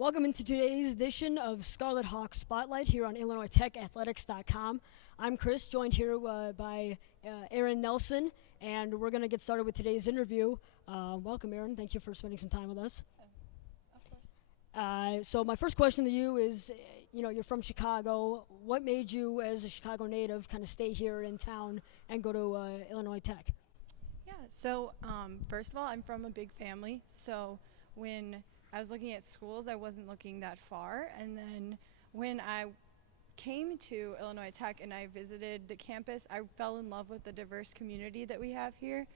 Welcome into today's edition of Scarlet Hawk Spotlight here on IllinoisTechAthletics.com. I'm Chris, joined here by Erin Nelson, and we're going to get started with today's interview. Welcome, Erin. Thank you for spending some time with us. Of course. So my first question to you is, you're from Chicago. What made you, as a Chicago native, kind of stay here in town and go to Illinois Tech? Yeah, so first of all, I'm from a big family, so when I was looking at schools, I wasn't looking that far, and then when I came to Illinois Tech and I visited the campus, I fell in love with the diverse community that we have here,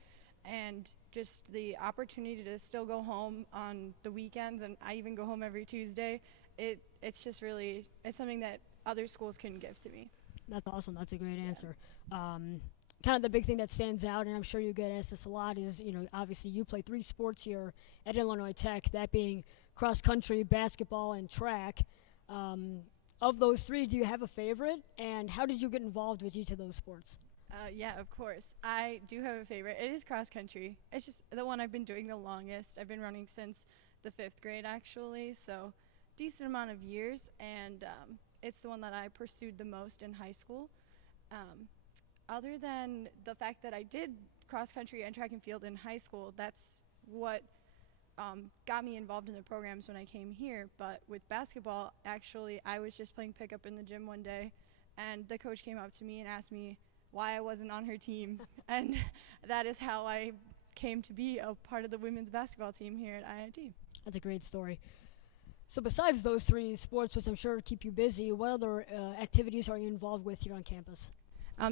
and just the opportunity to still go home on the weekends, and I even go home every Tuesday. It's just really, it's something that other schools couldn't give to me. That's awesome. That's a great answer. Kind of the big thing that stands out, and I'm sure you get asked this a lot, is, obviously you play 3 sports here at Illinois Tech, that being cross country, basketball, and track. Of those 3, do you have a favorite, and how did you get involved with each of those sports? Yeah, of course. I do have a favorite. It is cross country. It's just the one I've been doing the longest. I've been running since the 5th grade, actually, so decent amount of years, and it's the one that I pursued the most in high school. Other than the fact that I did cross country and track and field in high school, that's what got me involved in the programs when I came here. But with basketball, actually, I was just playing pickup in the gym one day, and the coach came up to me and asked me why I wasn't on her team. And that is how I came to be a part of the women's basketball team here at IIT. That's a great story. So besides those 3 sports, which I'm sure keep you busy, what other activities are you involved with here on campus?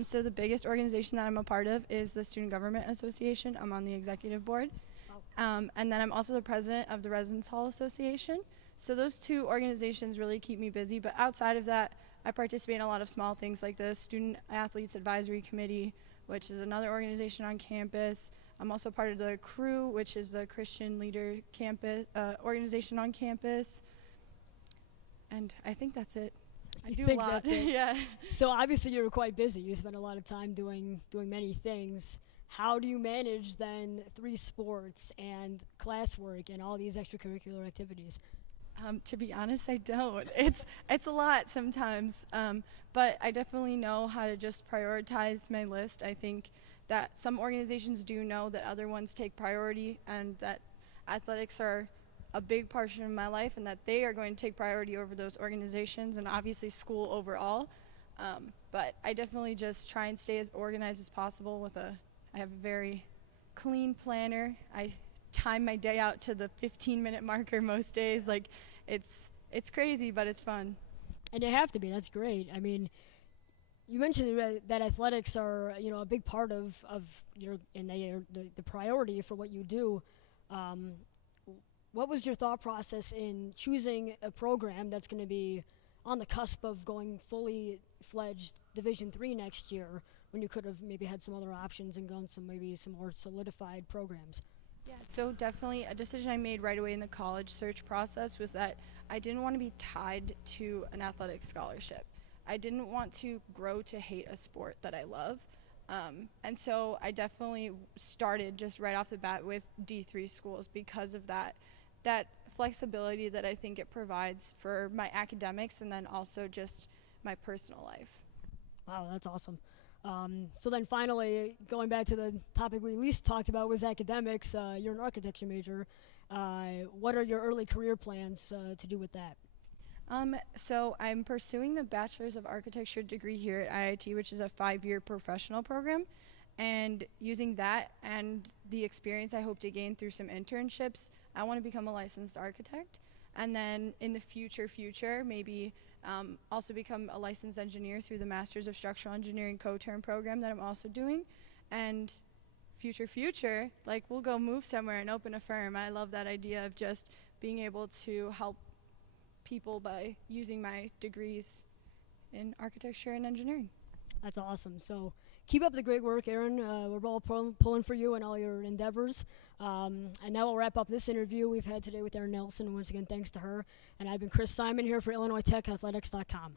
So the biggest organization that I'm a part of is the Student Government Association. I'm on the executive board. And then I'm also the president of the Residence Hall Association. So those 2 organizations really keep me busy. But outside of that, I participate in a lot of small things like the Student Athletes Advisory Committee, which is another organization on campus. I'm also part of the Crew, which is the Christian Leader campus organization on campus. And I think that's it. I do a lot. Yeah. So obviously you're quite busy. You spend a lot of time doing many things. How do you manage then 3 sports and classwork and all these extracurricular activities? To be honest, I don't. It's a lot sometimes, but I definitely know how to just prioritize my list. I think that some organizations do know that other ones take priority, and that athletics are a big portion of my life, and that they are going to take priority over those organizations and obviously school overall. But I definitely just try and stay as organized as possible I have a very clean planner. I time my day out to the 15-minute marker most days. Like, it's crazy, but it's fun. And you have to be. That's great. I mean, you mentioned that athletics are, a big part of your, and they are the priority for what you do. What was your thought process in choosing a program that's going to be on the cusp of going fully fledged Division III next year, when you could have maybe had some other options and gone some more solidified programs? Yeah, so definitely a decision I made right away in the college search process was that I didn't want to be tied to an athletic scholarship. I didn't want to grow to hate a sport that I love. And so I definitely started just right off the bat with D3 schools because of that flexibility that I think it provides for my academics and then also just my personal life. Wow, that's awesome. So then finally, going back to the topic we least talked about was academics. You're an architecture major. What are your early career plans to do with that? So I'm pursuing the Bachelor's of Architecture degree here at IIT, which is a 5-year professional program. And using that and the experience I hope to gain through some internships, I want to become a licensed architect. And then in the future, maybe also become a licensed engineer through the Master's of Structural Engineering co-term program that I'm also doing. And future, like, we'll go move somewhere and open a firm. I love that idea of just being able to help people by using my degrees in architecture and engineering. That's awesome. So keep up the great work, Erin. We're all pulling for you and all your endeavors. And now we'll wrap up this interview we've had today with Erin Nelson. Once again, thanks to her. And I've been Chris Simon here for IllinoisTechAthletics.com.